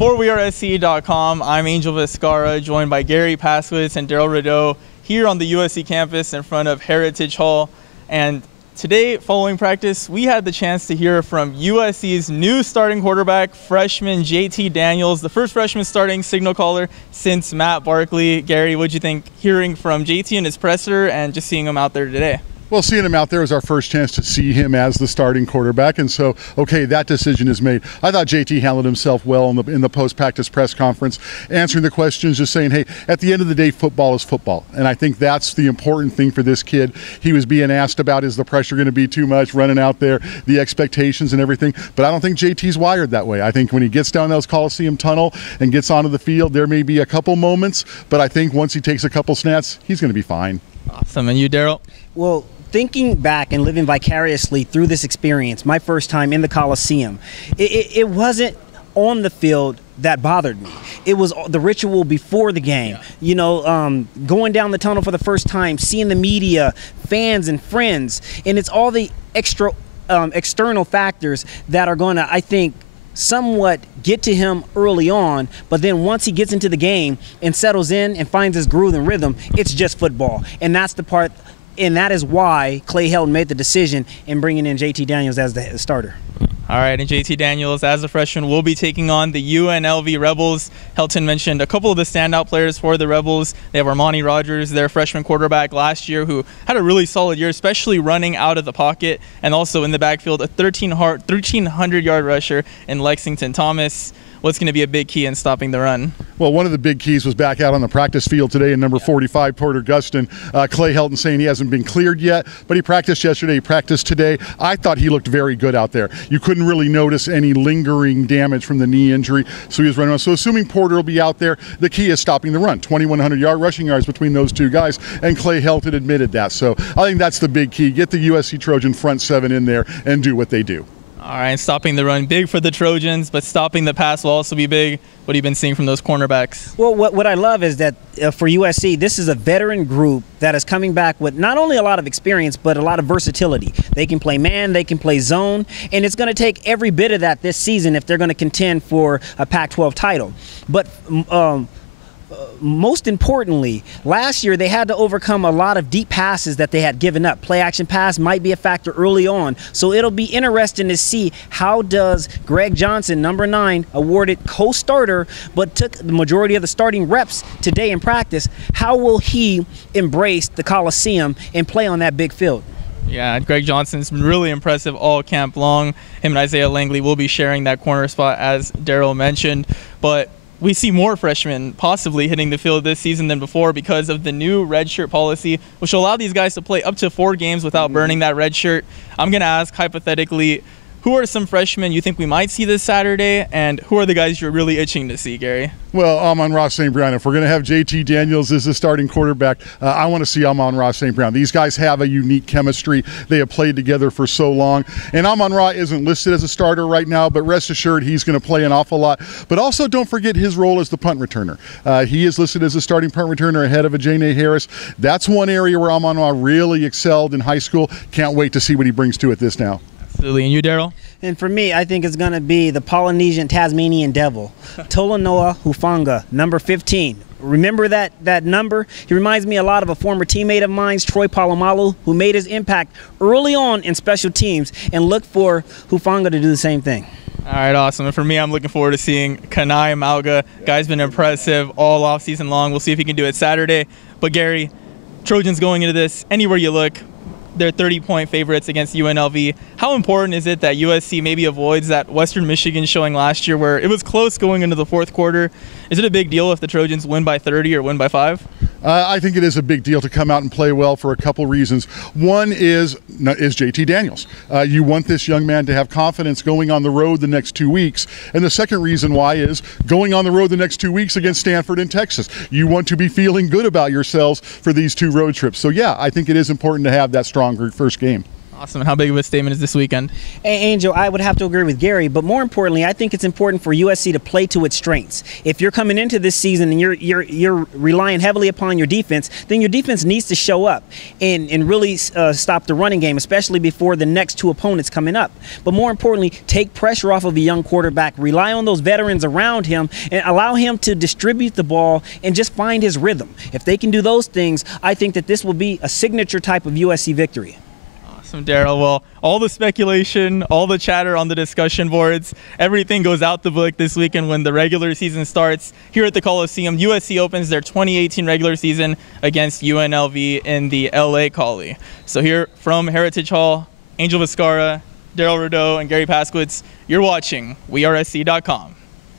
For WeAreSC.com, I'm Angel Viscarra, joined by Garry, Paskwietz, and Darrell Rideaux here on the USC campus in front of Heritage Hall. And today, following practice, we had the chance to hear from USC's new starting quarterback, freshman JT Daniels, the first freshman starting signal caller since Matt Barkley. Garry, what'd you think hearing from JT in his presser and just seeing him out there today? Well, seeing him out there was our first chance to see him as the starting quarterback, and so, okay, that decision is made. I thought JT handled himself well in the post-practice press conference, answering the questions, just saying, hey, at the end of the day, football is football, and I think that's the important thing for this kid. He was being asked about, is the pressure going to be too much, running out there, the expectations and everything, but I don't think JT's wired that way. I think when he gets down those Coliseum tunnel and gets onto the field, there may be a couple moments, but I think once he takes a couple snaps, he's going to be fine. Awesome. And you, Darrell? Well, thinking back and living vicariously through this experience, my first time in the Coliseum, it wasn't on the field that bothered me. It was the ritual before the game. You know, going down the tunnel for the first time, seeing the media, fans and friends, and it's all the external factors that are going to, I think, somewhat get to him early on, but then once he gets into the game and settles in and finds his groove and rhythm, it's just football. And that's the part. And that is why Clay Helton made the decision in bringing in JT Daniels as the starter. All right, and JT Daniels, as a freshman, will be taking on the UNLV Rebels. Helton mentioned a couple of the standout players for the Rebels. They have Armani Rogers, their freshman quarterback last year, who had a really solid year, especially running out of the pocket, and also in the backfield, a 1,300-yard rusher in Lexington Thomas. What's going to be a big key in stopping the run? Well, one of the big keys was back out on the practice field today in number 45, Porter Gustin. Clay Helton saying he hasn't been cleared yet, but he practiced yesterday, he practiced today. I thought he looked very good out there. You couldn't really notice any lingering damage from the knee injury, so he was running around. So assuming Porter will be out there, the key is stopping the run. 2,100 rushing yards between those two guys, and Clay Helton admitted that. So I think that's the big key. Get the USC Trojan front seven in there and do what they do. All right, stopping the run, big for the Trojans, but stopping the pass will also be big. What have you been seeing from those cornerbacks? Well, what I love is that for USC, this is a veteran group that is coming back with not only a lot of experience, but a lot of versatility. They can play man, they can play zone, and it's going to take every bit of that this season if they're going to contend for a Pac-12 title. But most importantly, last year they had to overcome a lot of deep passes that they had given up. Play action pass might be a factor early on. So it'll be interesting to see how does Greg Johnson, number 9, awarded co-starter, but took the majority of the starting reps today in practice. How will he embrace the Coliseum and play on that big field? Yeah, Greg Johnson's been really impressive all camp long. Him and Isaiah Langley will be sharing that corner spot, as Darrell mentioned. But we see more freshmen possibly hitting the field this season than before because of the new redshirt policy, which will allow these guys to play up to 4 games without burning that red shirt. I'm going to ask, hypothetically, who are some freshmen you think we might see this Saturday, and who are the guys you're really itching to see, Garry? Well, Amon-Ra St. Brown. If we're going to have JT Daniels as the starting quarterback, I want to see Amon-Ra St. Brown. These guys have a unique chemistry. They have played together for so long. And Amon-Ra isn't listed as a starter right now, but rest assured he's going to play an awful lot. But also don't forget his role as the punt returner. He is listed as a starting punt returner ahead of a Janae Harris. That's one area where Amon-Ra really excelled in high school. Can't wait to see what he brings to it this now. Absolutely. And you, Darrell? And for me, I think it's going to be the Polynesian Tasmanian Devil, Tolanoa Hufanga, number 15. Remember that number? He reminds me a lot of a former teammate of mine, Troy Polamalu, who made his impact early on in special teams, and look for Hufanga to do the same thing. All right, awesome. And for me, I'm looking forward to seeing Kanai Mauga. Guy's been impressive all offseason long. We'll see if he can do it Saturday. But Garry, Trojans going into this, anywhere you look, they're 30-point favorites against UNLV. How important is it that USC maybe avoids that Western Michigan showing last year where it was close going into the fourth quarter? Is it a big deal if the Trojans win by 30 or win by 5? I think it is a big deal to come out and play well for a couple reasons. One is JT Daniels. You want this young man to have confidence going on the road the next 2 weeks. And the second reason why is going on the road the next 2 weeks against Stanford and Texas. You want to be feeling good about yourselves for these 2 road trips. So yeah, I think it is important to have that strong first game. Awesome. And how big of a statement is this weekend? Angel, I would have to agree with Garry, but more importantly, I think it's important for USC to play to its strengths. If you're coming into this season and you're relying heavily upon your defense, then your defense needs to show up and really stop the running game, especially before the next two opponents coming up. But more importantly, take pressure off of a young quarterback, rely on those veterans around him, and allow him to distribute the ball and just find his rhythm. If they can do those things, I think that this will be a signature type of USC victory. Awesome, Darrell. Well, all the speculation, all the chatter on the discussion boards, everything goes out the book this weekend when the regular season starts here at the Coliseum. USC opens their 2018 regular season against UNLV in the LA Coli. So here from Heritage Hall, Angel Viscarra, Darrell, Rideaux, and Garry Paskwietz, you're watching WeAreSC.com.